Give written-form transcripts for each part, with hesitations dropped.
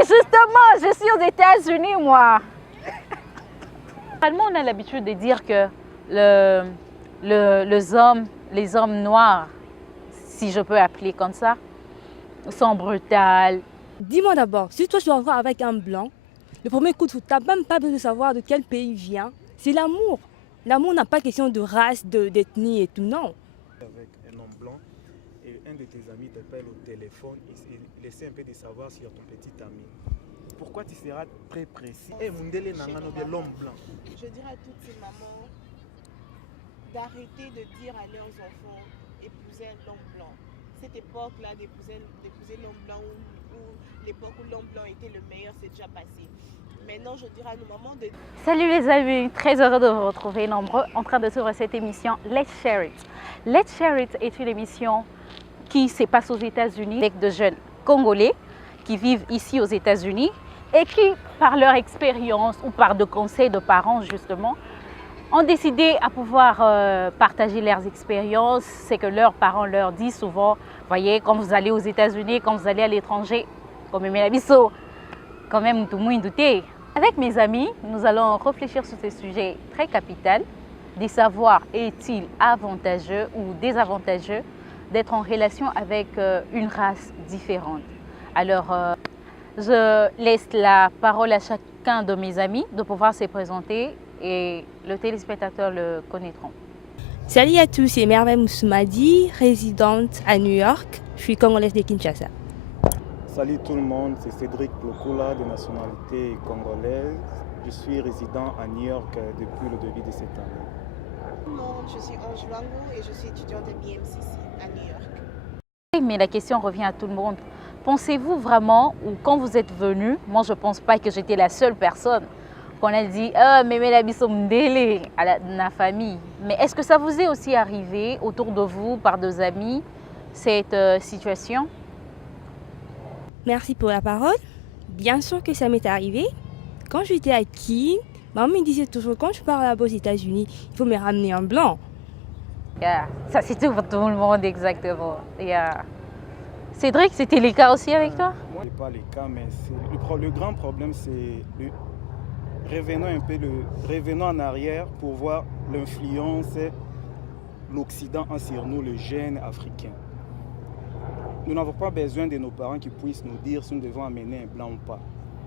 justement, je suis aux États-Unis, moi. Normalement, on a l'habitude de dire que les hommes noirs, si je peux appeler comme ça, sont brutales. Dis-moi d'abord, si toi tu vas voir avec un blanc, le premier coup, tu n'as même pas besoin de savoir de quel pays il vient. C'est l'amour. L'amour n'a pas question de race, d'ethnie et tout, non. Avec un homme blanc et un de tes amis t'appelle au téléphone et essaie un peu de savoir s'il y a ton petit ami. Pourquoi tu seras très précis? Et Mundele Nangano, bien l'homme blanc. Je dirais à toutes ces mamans d'arrêter de dire à leurs enfants épouser l'homme blanc. Cette époque-là d'épouser l'homme blanc ou l'époque où l'homme blanc était le meilleur, c'est déjà passé. Maintenant, je dirais à nos mamans de... Salut les amis, très heureux de vous retrouver nombreux en train de suivre cette émission Let's Share It. Let's Share It est une émission qui se passe aux États-Unis avec de jeunes Congolais qui vivent ici aux États-Unis et qui, par leur expérience ou par de conseils de parents justement, ont décidé à pouvoir partager leurs expériences. C'est que leurs parents leur disent souvent, voyez, quand vous allez aux États-Unis, quand vous allez à l'étranger, comme Melabiso, quand même tout le monde douté. Avec mes amis, nous allons réfléchir sur ce sujet très capital, de savoir est-il avantageux ou désavantageux d'être en relation avec une race différente. Alors, je laisse la parole à chacun de mes amis de pouvoir se présenter et les téléspectateurs le connaîtront. Salut à tous, c'est Merveille Moussoumadi, résidente à New York. Je suis congolaise de Kinshasa. Salut tout le monde, c'est Cédric Lokola de nationalité congolaise. Je suis résident à New York depuis le début de cette année. Tout le monde, je suis Ange Luango et je suis étudiante à BMCC à New York. Mais la question revient à tout le monde. Pensez-vous vraiment, ou quand vous êtes venu, moi je ne pense pas que j'étais la seule personne qu'on a dit « mais la bisomdele » à la famille. Mais est-ce que ça vous est aussi arrivé autour de vous, par des amis, cette situation? Merci pour la parole. Bien sûr que ça m'est arrivé. Quand j'étais à Kin, maman me disait toujours, quand je pars là-bas aux États-Unis, il faut me ramener un blanc. Yeah. Ça c'est tout pour tout le monde, exactement. Yeah. Cédric, c'était le cas aussi avec toi? Moi, ce n'est pas le cas, mais le grand problème, c'est revenons en arrière pour voir l'influence l'Occident a sur nous, les jeunes africains. Nous n'avons pas besoin de nos parents qui puissent nous dire si nous devons amener un blanc ou pas.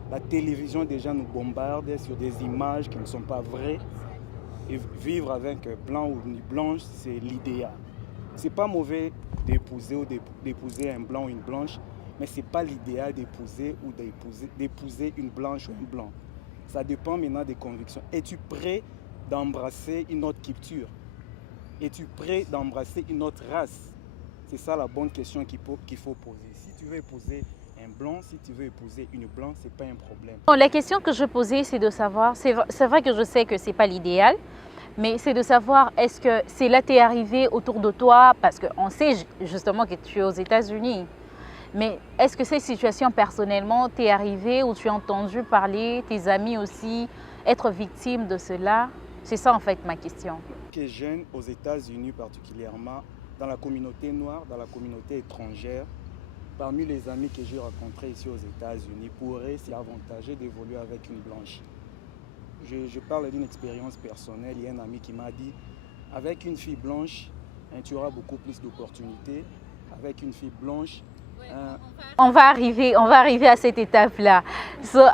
La télévision déjà nous bombarde sur des images qui ne sont pas vraies. Et vivre avec un blanc ou une blanche, c'est l'idéal. Ce n'est pas mauvais d'épouser un blanc ou une blanche, mais ce n'est pas l'idéal d'épouser ou d'épouser une blanche ou un blanc. Ça dépend maintenant des convictions. Es-tu prêt d'embrasser une autre culture? Es-tu prêt d'embrasser une autre race? C'est ça la bonne question qu'il faut poser. Si tu veux épouser un blanc, si tu veux épouser une blanche, ce n'est pas un problème. La question que je posais, c'est de savoir, c'est vrai que je sais que ce n'est pas l'idéal, mais c'est de savoir est-ce que c'est là t'es arrivé autour de toi, parce qu'on sait justement que tu es aux États-Unis, mais est-ce que ces situations personnellement t'es arrivé ou tu as entendu parler, tes amis aussi, être victime de cela? C'est ça en fait ma question. Les jeunes aux États-Unis particulièrement, dans la communauté noire, dans la communauté étrangère, parmi les amis que j'ai rencontrés ici aux États-Unis, pourraient s'y avantager d'évoluer avec une blanche. Je parle d'une expérience personnelle. Il y a un ami qui m'a dit, avec une fille blanche, tu auras beaucoup plus d'opportunités. Avec une fille blanche, on va arriver à cette étape-là.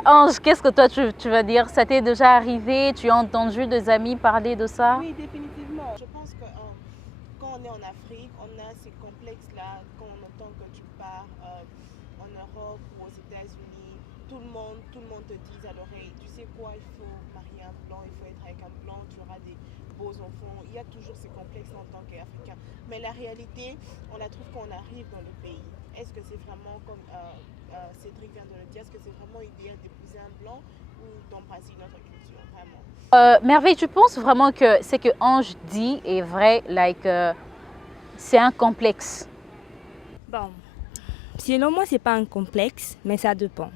Ange, qu'est-ce que toi tu vas dire? Ça t'est déjà arrivé? Tu as entendu des amis parler de ça? Oui, définitivement. Je pense que quand on est en Afrique, on a ces complexes-là. Quand on entend que tu pars en Europe ou aux États-Unis, tout le monde te dit à l'oreille, tu sais quoi, il faut marier un blanc, il faut être avec un blanc, tu auras des beaux enfants. Il y a toujours ces complexes en tant qu'Africain. Mais la réalité, on la trouve quand on arrive dans le pays. Est-ce que c'est vraiment, comme Cédric vient de le dire, est-ce que c'est vraiment idéal d'épouser un blanc ou d'embrasser une autre culture, vraiment? Merveille, tu penses vraiment que ce que Ange dit est vrai, c'est un complexe? Bon, selon moi, c'est pas un complexe, mais ça dépend.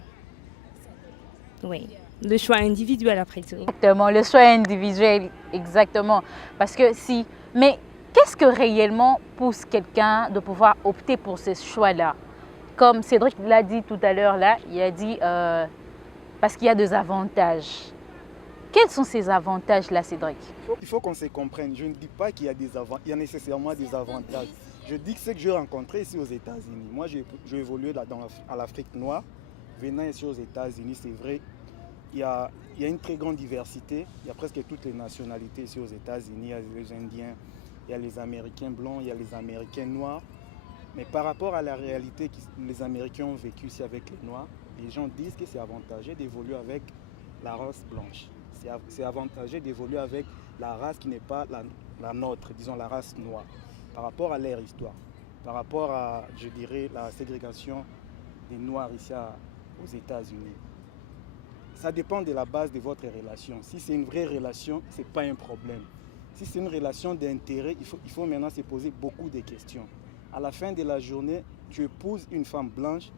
Oui, le choix individuel après tout. Exactement, le choix individuel, exactement. Parce que mais qu'est-ce que réellement pousse quelqu'un de pouvoir opter pour ce choix-là? comme Cédric l'a dit tout à l'heure, là, il a dit parce qu'il y a des avantages. Quels sont ces avantages-là, Cédric? Il faut qu'on se comprenne. Je ne dis pas qu'il y a il y a nécessairement des avantages. Je dis que ce que j'ai rencontré ici aux États-Unis. Moi, j'ai évolué à l'Afrique noire. Venant ici aux États-Unis, c'est vrai, il y a une très grande diversité. Il y a presque toutes les nationalités ici aux États-Unis. Il y a les Indiens, il y a les Américains blancs, il y a les Américains noirs. Mais par rapport à la réalité que les Américains ont vécu ici avec les Noirs, les gens disent que c'est avantageux d'évoluer avec la race blanche. C'est avantageux d'évoluer avec la race qui n'est pas la nôtre, disons la race noire, par rapport à leur histoire, par rapport à, je dirais, la ségrégation des Noirs ici aux États-Unis. Ça dépend de la base de votre relation. Si c'est une vraie relation, ce n'est pas un problème. Si c'est une relation d'intérêt, il faut maintenant se poser beaucoup de questions. À la fin de la journée, tu épouses une femme blanche,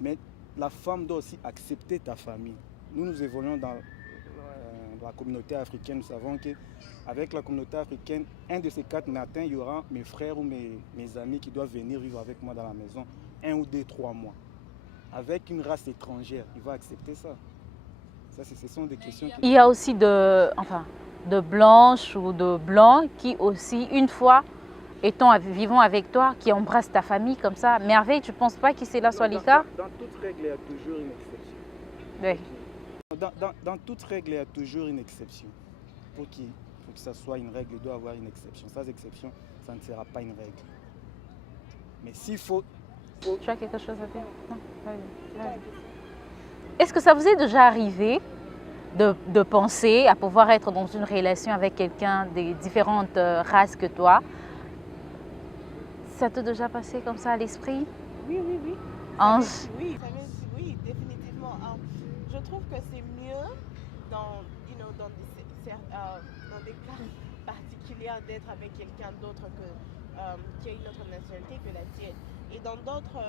mais la femme doit aussi accepter ta famille. Nous évoluons dans la communauté africaine. Nous savons qu'avec la communauté africaine, un de ces 4 matins, il y aura mes frères ou mes amis qui doivent venir vivre avec moi dans la maison 1 ou 2, 3 mois. Avec une race étrangère, il va accepter ça. Ce sont des questions. Il y a aussi de blanches ou de blancs qui aussi, une fois vivant avec toi, qui embrassent ta famille comme ça. Merveille, tu ne penses pas que c'est là soit l'écart? Dans toute règle, il y a toujours une exception. Oui. Dans toute règle, il y a toujours une exception. Pour que ça soit une règle, il doit y avoir une exception. Sans exception, ça ne sera pas une règle. Mais s'il faut... Tu as quelque chose à dire? Non, vas-y. Est-ce que ça vous est déjà arrivé de penser à pouvoir être dans une relation avec quelqu'un des différentes races que toi? Ça t'est déjà passé comme ça à l'esprit? Oui. Ange? Oui, définitivement. Je trouve que c'est mieux dans des cas particuliers d'être avec quelqu'un d'autre qui a une autre nationalité que la tienne. Et dans d'autres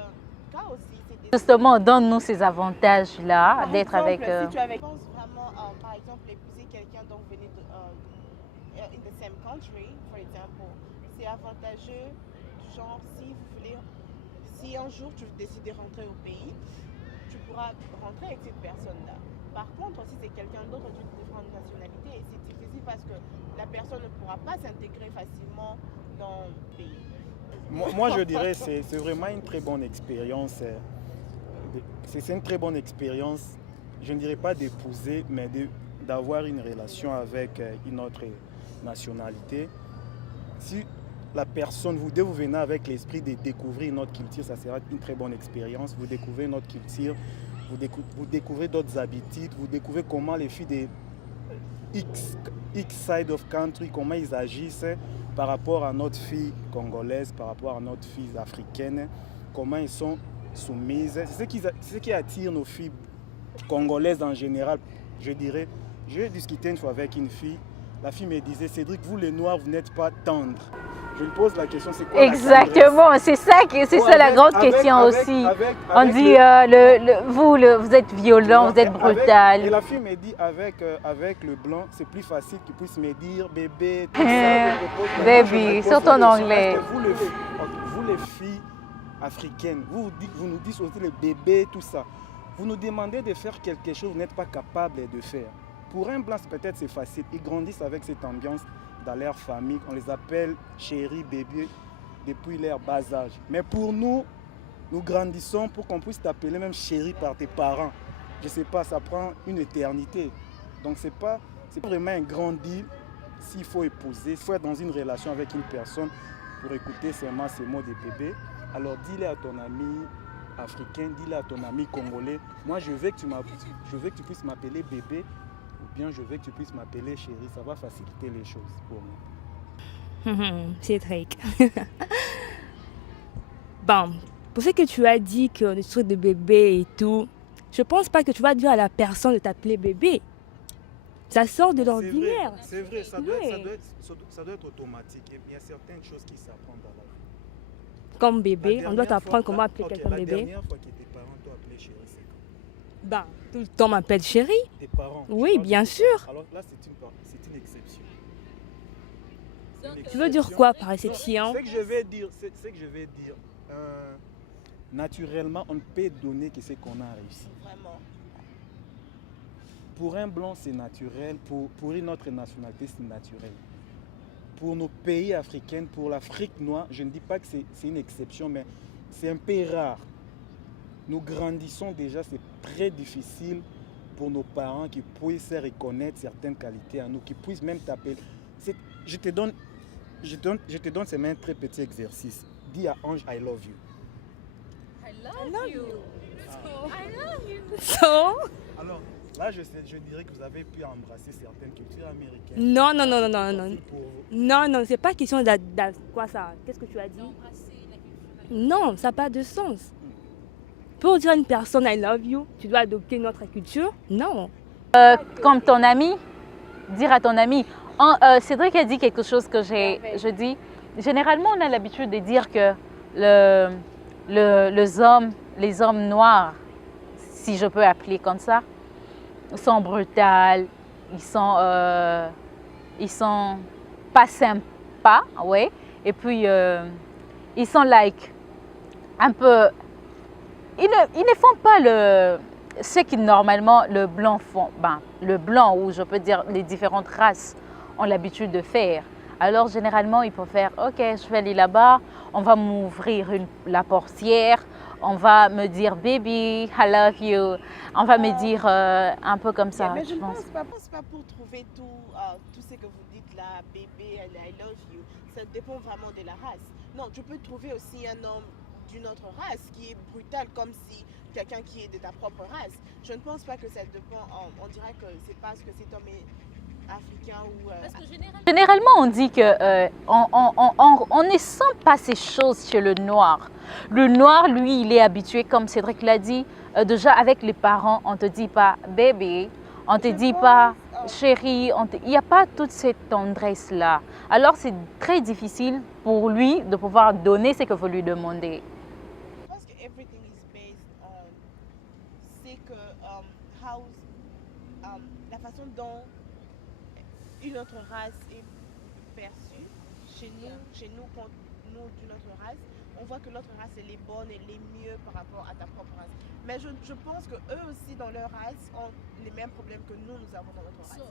cas aussi, c'est Justement, donne-nous ces avantages-là d'être avec... Si tu avais, je pense vraiment, par exemple, épouser quelqu'un dont vous venez in the same country, for example, c'est avantageux du genre si un jour tu décides de rentrer au pays, tu pourras rentrer avec cette personne-là. Par contre, si c'est quelqu'un d'autre d'une différente nationalité, c'est difficile parce que la personne ne pourra pas s'intégrer facilement dans le pays. Moi, je dirais que c'est vraiment une très bonne expérience. C'est une très bonne expérience, je ne dirais pas d'épouser, mais d'avoir une relation avec une autre nationalité. Si la personne, vous venez avec l'esprit de découvrir notre culture, ça sera une très bonne expérience. Vous découvrez notre culture, vous découvrez d'autres habitudes, vous découvrez comment les filles de X side of country, comment ils agissent par rapport à notre fille congolaise, par rapport à notre fille africaine, comment ils sont soumises. C'est ce qui attire nos filles congolaises en général. Je dirais, j'ai discuté une fois avec une fille, la fille me disait, Cédric, vous les Noirs, vous n'êtes pas tendres. Je lui pose la question, c'est quoi Exactement, c'est ça la grande question aussi. On dit, vous êtes violent, vous êtes brutal. Et la fille me dit, avec le blanc, c'est plus facile qu'il puisse me dire, bébé, tout ça. Baby, surtout en anglais. Vous les filles africaines, vous nous dites aussi les bébés, tout ça. Vous nous demandez de faire quelque chose que vous n'êtes pas capable de faire. Pour un blanc, peut-être c'est facile. Ils grandissent avec cette ambiance dans leur famille. On les appelle chéri, bébé, depuis leur bas âge. Mais pour nous, nous grandissons pour qu'on puisse t'appeler même chéri par tes parents. Je ne sais pas, ça prend une éternité. Donc c'est pas vraiment un grand deal s'il faut épouser. Il faut être dans une relation avec une personne pour écouter seulement ces mots de bébé. Alors dis-le à ton ami africain, dis-le à ton ami congolais. Moi, je veux que tu puisses m'appeler bébé. Ou bien je veux que tu puisses m'appeler chérie, ça va faciliter les choses pour moi. C'est très... Bon, pour ce que tu as dit, que le truc de bébé et tout, je pense pas que tu vas dire à la personne de t'appeler bébé. Ça sort de l'ordinaire. C'est vrai, ça doit être automatique. Il y a certaines choses qui s'apprennent dans la vie. Comme bébé, on doit t'apprendre comment appeler quelqu'un bébé. La dernière fois que tes parents t'ont appelé chérie, c'est quand? Ben, tout le temps m'appelle chérie. Tes parents? Oui, bien sûr. Alors là, c'est une exception. Tu veux dire quoi par exception? Ce que je vais dire, naturellement, on ne peut donner que ce qu'on a réussi. Vraiment. Pour un blanc, c'est naturel. Pour une autre nationalité, c'est naturel. Pour nos pays africains, pour l'Afrique noire, je ne dis pas que c'est une exception, mais c'est un peu rare. Nous grandissons déjà, c'est très difficile pour nos parents qui puissent reconnaître certaines qualités à nous, qui puissent même t'appeler. Je te donne c'est même un très petit exercice. Dis à Ange, I love you. I love you. So? Alors, là, je dirais que vous avez pu embrasser certaines cultures américaines. Non, non, non, non, non, non. Pour- Non, non, c'est pas question quoi ça? Qu'est-ce que tu as dit? Non, ça n'a pas de sens. Pour dire à une personne I love you, tu dois adopter notre culture? Non. Comme ton ami, dire à ton ami. Cédric a dit quelque chose que je dis. Généralement, on a l'habitude de dire que les hommes noirs, si je peux appeler comme ça, sont brutaux, ils sont pas sympas, ouais. Et puis ils sont like un peu, ils ne font pas ce que normalement le blanc font. Ben, le blanc, ou je peux dire les différentes races ont l'habitude de faire. Alors généralement, il faut faire, ok, je vais aller là-bas, on va m'ouvrir la portière, on va me dire baby, I love you, on va me dire un peu comme ça. Mais je ne pense. pense pas pour trouver tout ce que vous dites là, bébé, I love you. Ça dépend vraiment de la race. Non, tu peux trouver aussi un homme d'une autre race qui est brutal comme si quelqu'un qui est de ta propre race. Je ne pense pas que ça dépend. On dirait que c'est parce que cet homme est africain ou. Généralement, on dit que on ne sent pas ces choses chez le noir. Le noir, lui, il est habitué, comme Cédric l'a dit, déjà avec les parents, on ne te dit pas bébé, on ne te dit pas chérie, il n'y a pas toute cette tendresse-là. Alors, c'est très difficile pour lui de pouvoir donner ce que vous lui demandez. Je pense que everything is based on c'est que la façon dont une autre race est perçue chez nous quand nous d'une autre race, on voit que l'autre race elle est bonne, elle est mieux par rapport à ta propre race. Mais je pense que eux aussi dans leur race ont les mêmes problèmes que nous avons dans notre race.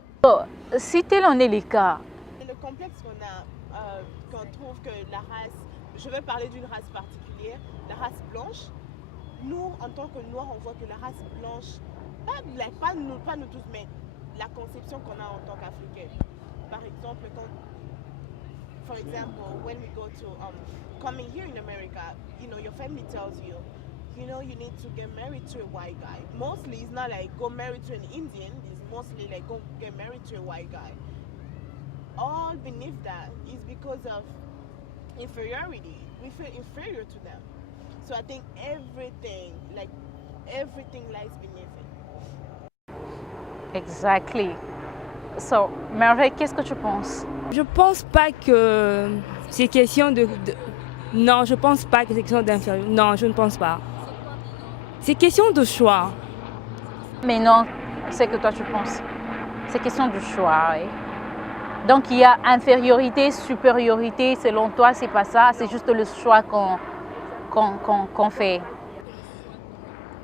Si tel en est le cas, Le complexe qu'on a, qu'on trouve que la race, je vais parler d'une race particulière, la race blanche, nous en tant que noirs, on voit que la race blanche, pas nous tous, mais la conception qu'on a en tant qu'Africains. Par exemple, for example, when we go to coming here in America, you know, your family tells you, you know, you need to get married to a white guy. Mostly, it's not like go married to an Indian. It's mostly like go get married to a white guy. All beneath that is because of inferiority. We feel inferior to them. So I think everything lies beneath it. exactly. So, Merveille, qu'est-ce que tu penses? Je pense pas que c'est question Non, je pense pas que c'est question d'inférieur. Non, je ne pense pas. C'est question de choix. Mais non, c'est que toi tu penses. C'est question du choix. Oui. Donc il y a infériorité, supériorité. Selon toi, c'est pas ça. C'est juste le choix qu'on fait.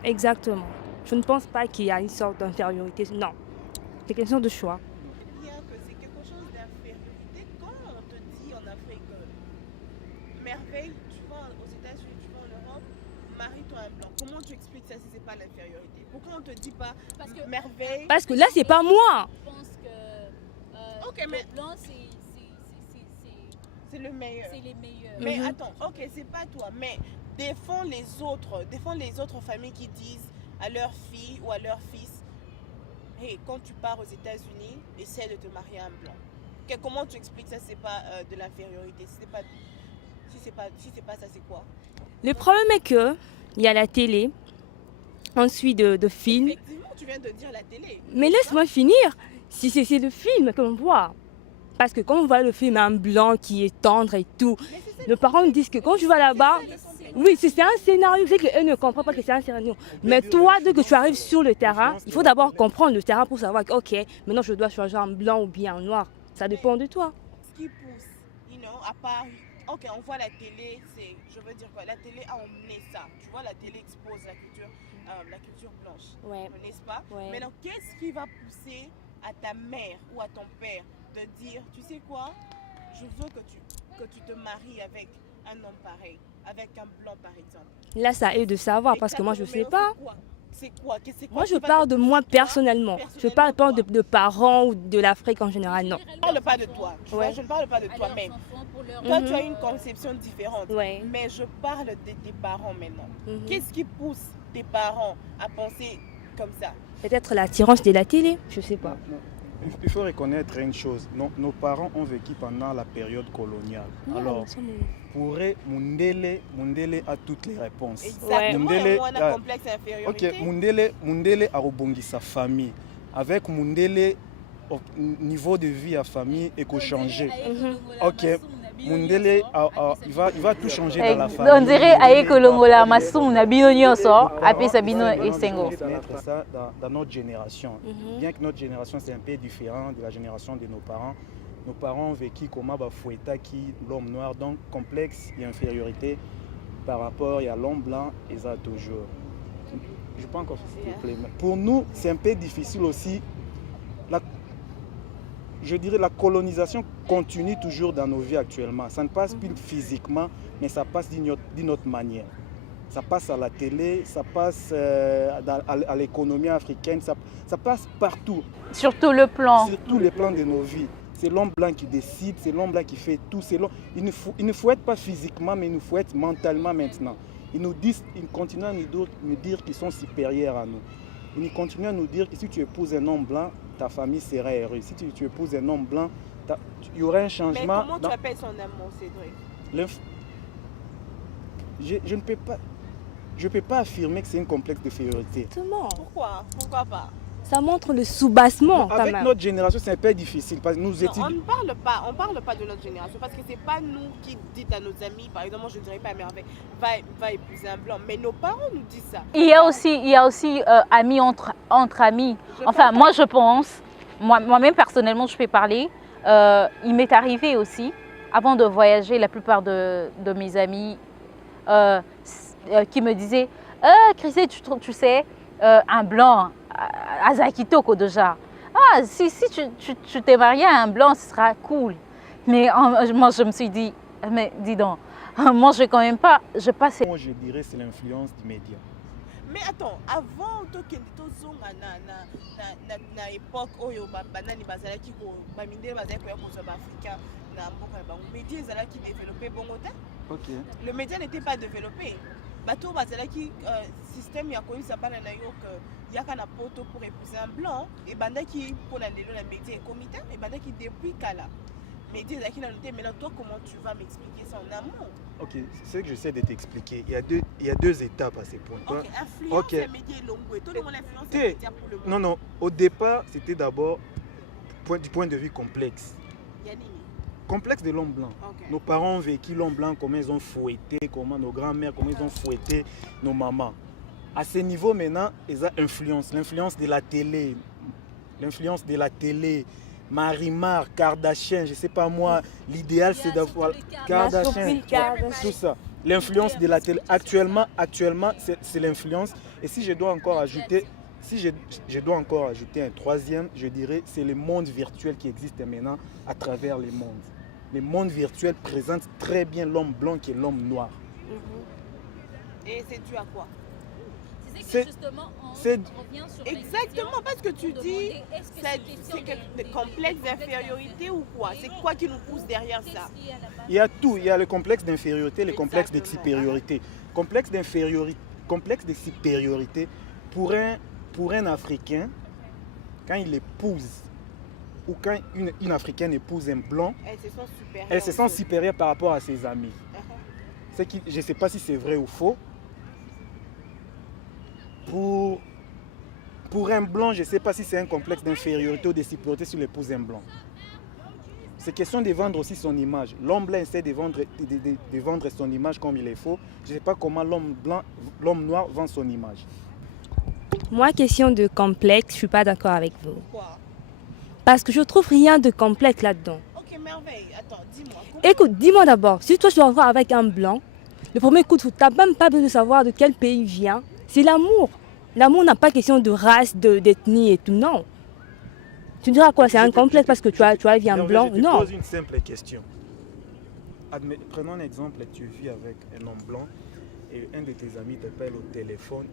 Exactement. Je ne pense pas qu'il y a une sorte d'infériorité. Non. C'est question de choix. Bien que c'est quelque chose d'infériorité quand on te dit en Afrique, merveille, tu vas aux États-Unis, tu vas en Europe, marie-toi un blanc. Comment tu expliques ça si c'est pas l'infériorité? Pourquoi on te dit pas merveille? Parce que là, c'est pas moi. Je pense que Ok, mais le blanc, c'est le meilleur. c'est les meilleurs. Mais attends, ok, c'est pas toi, mais défends les autres familles qui disent à leur fille ou à leur fils, hey, quand tu pars aux États-Unis, essaie de te marier à un blanc. Comment tu expliques ça? C'est pas de l'infériorité. Si c'est pas ça, c'est quoi? Le problème est que il y a la télé, ensuite de films. Effectivement, tu viens de dire la télé. Mais laisse-moi finir. Si c'est le film qu'on voit. Parce que quand on voit le film un blanc qui est tendre et tout, nos parents me disent que quand je vais là-bas, oui, c'est un scénario. C'est qu'eux ne comprennent pas que c'est un scénario. Mais toi, dès que tu arrives sur le terrain, il faut d'abord comprendre le terrain pour savoir que, ok, maintenant je dois changer en blanc ou bien en noir. Ça dépend de toi. Ce qui pousse, you know, à part Ok, on voit la télé, je veux dire quoi, la télé a emmené ça. Tu vois, la télé expose la culture blanche, Ouais. n'est-ce pas? Ouais. Maintenant, qu'est-ce qui va pousser à ta mère ou à ton père de dire, tu sais quoi, je veux que tu te maries avec un homme pareil, avec un blanc par exemple. Là, ça est de savoir parce que moi, je ne sais pas. C'est quoi? Moi, je parle de moi personnellement. Je ne parle pas de parents ou de l'Afrique en général, non. Je ne parle pas de toi. Tu vois, je ne parle pas de toi-même. Toi, tu as une conception différente. Ouais. Mais je parle de tes parents maintenant. Mhm. Qu'est-ce qui pousse tes parents à penser comme ça? Peut-être l'attirance de la télé, je ne sais pas. Il faut reconnaître une chose. Nos parents ont vécu pendant la période coloniale. Alors, pour eux, Mundele a toutes les réponses. Exactement. Mundele, On a un complexe d'infériorité. Ok, Mundele a rebongi sa famille. Avec Mundele, au niveau de vie à famille est changé. Ok, Mundele, il va tout changer dans la famille. On dirait Aye Kolongola Masum Nabino Nyonso, Ape Sabino et Sengo. Mettre ça dans notre génération. Bien que notre génération c'est un peu différent de la génération de nos parents. Nos parents ont vécu comme Foueta qui l'homme noir, donc complexe et infériorité par rapport à l'homme blanc et ça toujours. Je peux encore s'il te plaît. Pour nous, c'est un peu difficile aussi. Je dirais la colonisation continue toujours dans nos vies actuellement. Ça ne passe plus physiquement, mais ça passe d'une autre manière. Ça passe à la télé, ça passe à l'économie africaine, ça passe partout. Sur tout le plan. Sur tous les plans de nos vies. C'est l'homme blanc qui décide, c'est l'homme blanc qui fait tout. Il ne faut être pas physiquement, mais il nous faut être mentalement maintenant. Ils continuent à nous dire qu'ils sont supérieurs à nous. Ils continuent à nous dire que si tu épouses un homme blanc, ta famille sera heureuse. Si tu épouses un homme blanc, il y aura un changement. Mais comment tu appelles son amour, Cédric? Je ne peux pas affirmer que c'est un complexe d'infériorité. Pourquoi? Pourquoi pas? Ça montre le soubassement. Avec notre génération, c'est un peu difficile. Parce que on ne parle pas de notre génération parce que ce n'est pas nous qui disons à nos amis, par exemple, moi je ne dirais pas à Merveille, va épouser un blanc, mais nos parents nous disent ça. Il y a aussi amis entre amis. Moi je pense, moi-même personnellement je peux parler, il m'est arrivé aussi, avant de voyager, la plupart de mes amis qui me disaient Chrissy, tu sais, un blanc, Azakitoko déjà. Ah, si tu t'es marié à un blanc, ce sera cool. Mais moi, je me suis dit, mais dis donc, moi, je quand même pas, je passe. Moi, je dirais c'est l'influence du média. Mais attends, avant na époque oyo banani bazalaki ko bamindele bazalaki koya kozwa baafricain na mboka na bango média ezalaki développé bongo te. Okay. Le média n'était pas développé. Bato bazalaki système ya koyisa bana na yo que yaka na poto pour épouser un blanc et bandaki mpona lelo na média comité et bandaki depuis kala. Média ezalaki na noté. Maintenant toi comment tu vas m'expliquer ça en amont? Ok, c'est ce que j'essaie de t'expliquer. Il y a deux étapes à ces points. Ok, influence les médias longue. Tout le monde influence les médias pour le moment. Non, au départ, c'était d'abord du point de vue complexe. Yanini. Complexe de l'homme blanc. Okay. Nos parents ont vécu l'homme blanc, comment ils ont fouetté, comment nos grands-mères, comment ils ont fouetté nos mamans. À ce niveau maintenant, ils ont l'influence de la télé. L'influence de la télé. Marimar, Kardashian, je ne sais pas moi, l'idéal c'est d'avoir Kardashian, tout ça. L'influence de la télé, actuellement c'est l'influence. Et si je dois encore ajouter, un troisième, je dirais c'est le monde virtuel qui existe maintenant à travers le monde. Le monde virtuel présente très bien l'homme blanc et l'homme noir. Et c'est dû à quoi? C'est justement on revient sur exactement parce que tu dis c'est des complexes d'infériorité ou quoi? C'est quoi qui nous pousse derrière ça? Il y a tout, il y a le complexe d'infériorité, le complexe de supériorité. Complexe de supériorité pour un Africain, quand il épouse ou quand une Africaine épouse un blanc, elle se sent supérieure par rapport à ses amis. Je ne sais pas si c'est vrai ou faux. Pour un blanc, je ne sais pas si c'est un complexe d'infériorité ou de supériorité sur l'épouse un blanc. C'est question de vendre aussi son image. L'homme blanc essaie de vendre son image comme il est faux. Je ne sais pas comment l'homme noir vend son image. Moi, question de complexe, je ne suis pas d'accord avec vous. Pourquoi? Parce que je trouve rien de complexe là-dedans. Ok, mais Merveille, attends, dis-moi. Écoute, dis-moi d'abord, si toi tu vas voir avec un blanc, le premier coup de foudre, tu n'as même pas besoin de savoir de quel pays il vient. C'est l'amour. L'amour n'a pas question de race, d'ethnie et tout, non. Tu diras quoi, c'est un complexe parce que tu as vu un blanc? Je te Non. pose une simple question. Prenons un exemple, tu vis avec un homme blanc et un de tes amis t'appelle au téléphone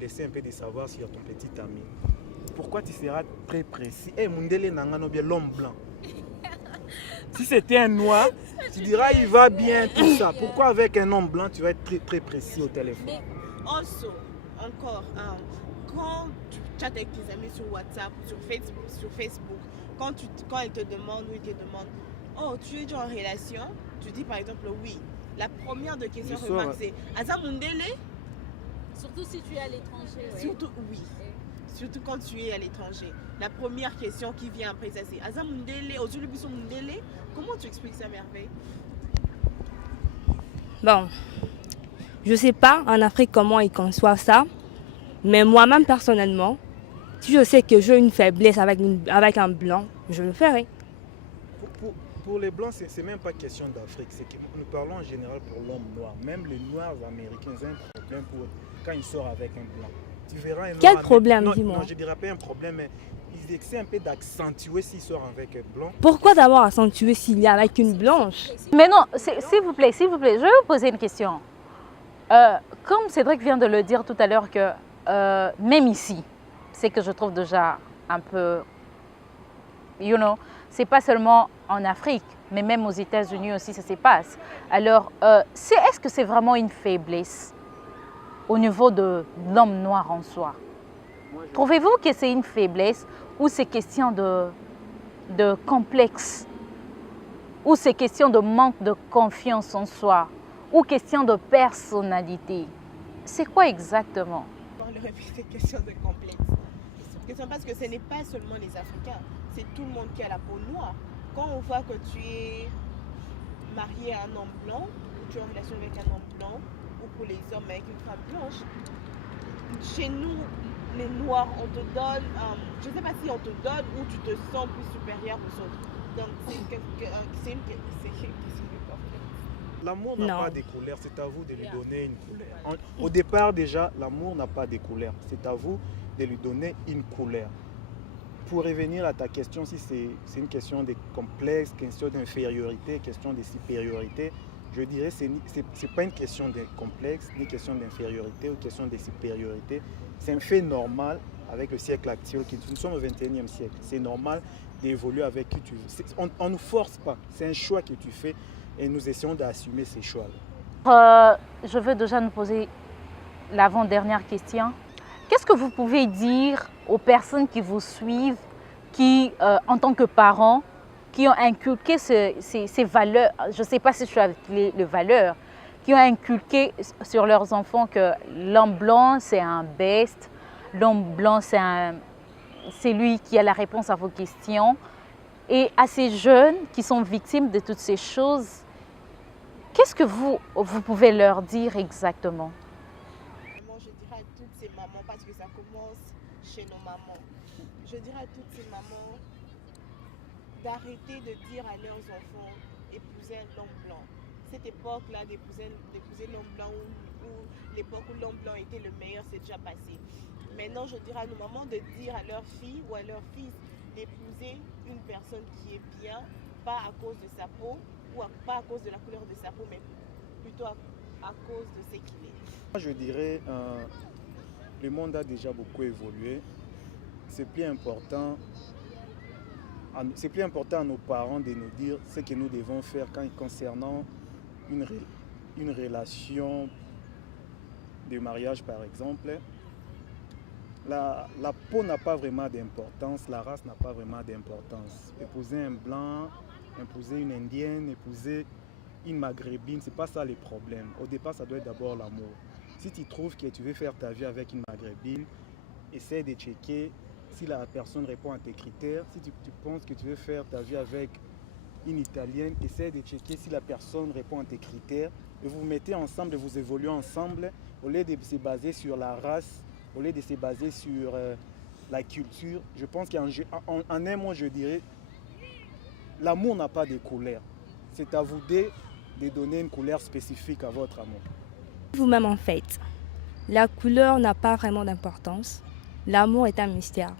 et essaie un peu de savoir s'il y a ton petit ami. Pourquoi tu seras très précis? Eh, Mundele Nangano, bien l'homme blanc. Si c'était un noir, tu diras il va bien, tout ça. Pourquoi avec un homme blanc, tu vas être très, très précis au téléphone? Also, encore, quand tu chattes avec tes amis sur WhatsApp, sur Facebook, quand ils te demandent ou ils te demandent, oh, tu es déjà en relation? Tu dis par exemple oui. La première de question remarque c'est Aza Mundele? Surtout si tu es à l'étranger. Ouais. Surtout oui. Surtout quand tu es à l'étranger. La première question qui vient après ça c'est Aza Mundele, aujourd'hui Biso Mundele. Comment tu expliques ça, Merveille? Bon, je sais pas en Afrique comment ils conçoivent ça, mais moi-même personnellement, si je sais que j'ai une faiblesse avec un blanc, je le ferai. Pour les blancs, c'est même pas question d'Afrique. C'est que nous parlons en général pour l'homme noir. Même les noirs américains ont un problème quand ils sortent avec un blanc. Tu verras un Quel noir, problème, non, dis-moi? non, je dirais pas un problème, mais ils essaient un peu d'accentuer s'ils sortent avec un blanc. Pourquoi d'abord accentuer s'il est avec une blanche? Mais non, s'il vous plaît, je vais vous poser une question. Comme Cédric vient de le dire tout à l'heure que même ici, c'est que je trouve déjà un peu, c'est pas seulement en Afrique, mais même aux États-Unis aussi, ça se passe. Alors, est-ce que c'est vraiment une faiblesse au niveau de l'homme noir en soi? Trouvez-vous que c'est une faiblesse ou c'est question de complexe? Ou c'est question de manque de confiance en soi? Ou question de personnalité? C'est quoi exactement? On le répète, c'est question de complexe. Question parce que ce n'est pas seulement les Africains, c'est tout le monde qui a la peau noire. Quand on voit que tu es marié à un homme blanc, ou tu es en relation avec un homme blanc, ou pour les hommes avec une femme blanche, chez nous, les noirs, on te donne, je ne sais pas si on te donne ou tu te sens plus supérieur aux autres. Donc c'est une question. L'amour n'a pas de couleur, c'est à vous de lui donner une couleur. Au départ déjà, l'amour n'a pas de couleur, c'est à vous de lui donner une couleur. Pour revenir à ta question, si c'est une question de complexe, question d'infériorité, question de supériorité, je dirais que ce n'est pas une question de complexe, ni une question d'infériorité ou une question de supériorité. C'est un fait normal avec le siècle actuel. Nous sommes au 21e siècle. C'est normal d'évoluer avec qui tu veux. On ne nous force pas. C'est un choix que tu fais et nous essayons d'assumer ces choix-là. Je veux déjà nous poser l'avant-dernière question. Qu'est-ce que vous pouvez dire aux personnes qui vous suivent, qui, en tant que parents, qui ont inculqué ces valeurs, je ne sais pas si je suis avec les valeurs, qui ont inculqué sur leurs enfants que l'homme blanc, c'est un best, l'homme blanc, c'est lui qui a la réponse à vos questions. Et à ces jeunes qui sont victimes de toutes ces choses, qu'est-ce que vous pouvez leur dire exactement? Je dirais à toutes ces mamans, parce que ça commence chez nos mamans, je dirais à toutes ces mamans d'arrêter de dire à leurs enfants épouser l'homme blanc. Cette époque-là d'épouser l'homme blanc ou l'époque où l'homme blanc était le meilleur, c'est déjà passé. Maintenant, je dirais à nos mamans de dire à leurs filles ou à leurs fils d'épouser une personne qui est bien, pas à cause de sa peau ou pas à cause de la couleur de sa peau, mais plutôt à cause de ce qu'il est. Je dirais, le monde a déjà beaucoup évolué. C'est plus important à nos parents de nous dire ce que nous devons faire concernant une relation de mariage, par exemple. La peau n'a pas vraiment d'importance, la race n'a pas vraiment d'importance. Épouser un blanc, épouser une indienne, épouser une maghrébine, ce n'est pas ça le problème. Au départ, ça doit être d'abord l'amour. Si tu trouves que tu veux faire ta vie avec une maghrébine, essaie de checker si la personne répond à tes critères. Si tu penses que tu veux faire ta vie avec une italienne, essaie de checker si la personne répond à tes critères. Et vous vous mettez ensemble et vous évoluez ensemble au lieu de se baser sur la race, au lieu de se baser sur la culture. Je pense qu'en un mot, je dirais, L'amour n'a pas de couleur. C'est à vous de donner une couleur spécifique à votre amour. Vous-même en fait, la couleur n'a pas vraiment d'importance. L'amour est un mystère.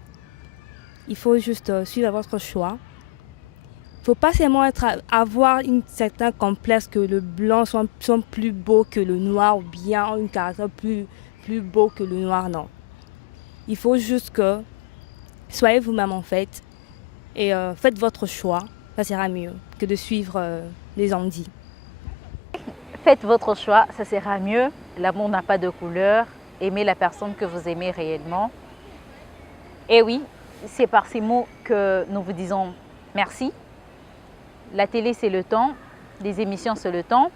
Il faut juste suivre votre choix. Il ne faut pas seulement avoir un certain complexe que le blanc soit plus beau que le noir ou bien un caractère plus beau que le noir, non. Il faut juste que soyez vous-même en fait et faites votre choix. Ça sera mieux que de suivre les ondits. Faites votre choix, ça sera mieux. L'amour n'a pas de couleur. Aimez la personne que vous aimez réellement. Et oui, c'est par ces mots que nous vous disons merci. La télé, c'est le temps. Les émissions, c'est le temps.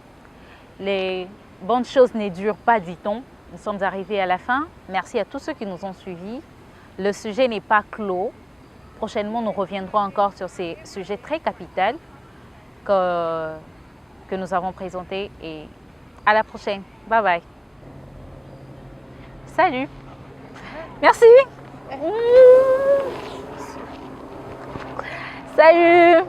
Les bonnes choses ne durent pas, dit-on. Nous sommes arrivés à la fin. Merci à tous ceux qui nous ont suivis. Le sujet n'est pas clos. Prochainement, nous reviendrons encore sur ces sujets très capitaux que nous avons présentés. Et à la prochaine. Bye bye. Salut. Merci. Salut.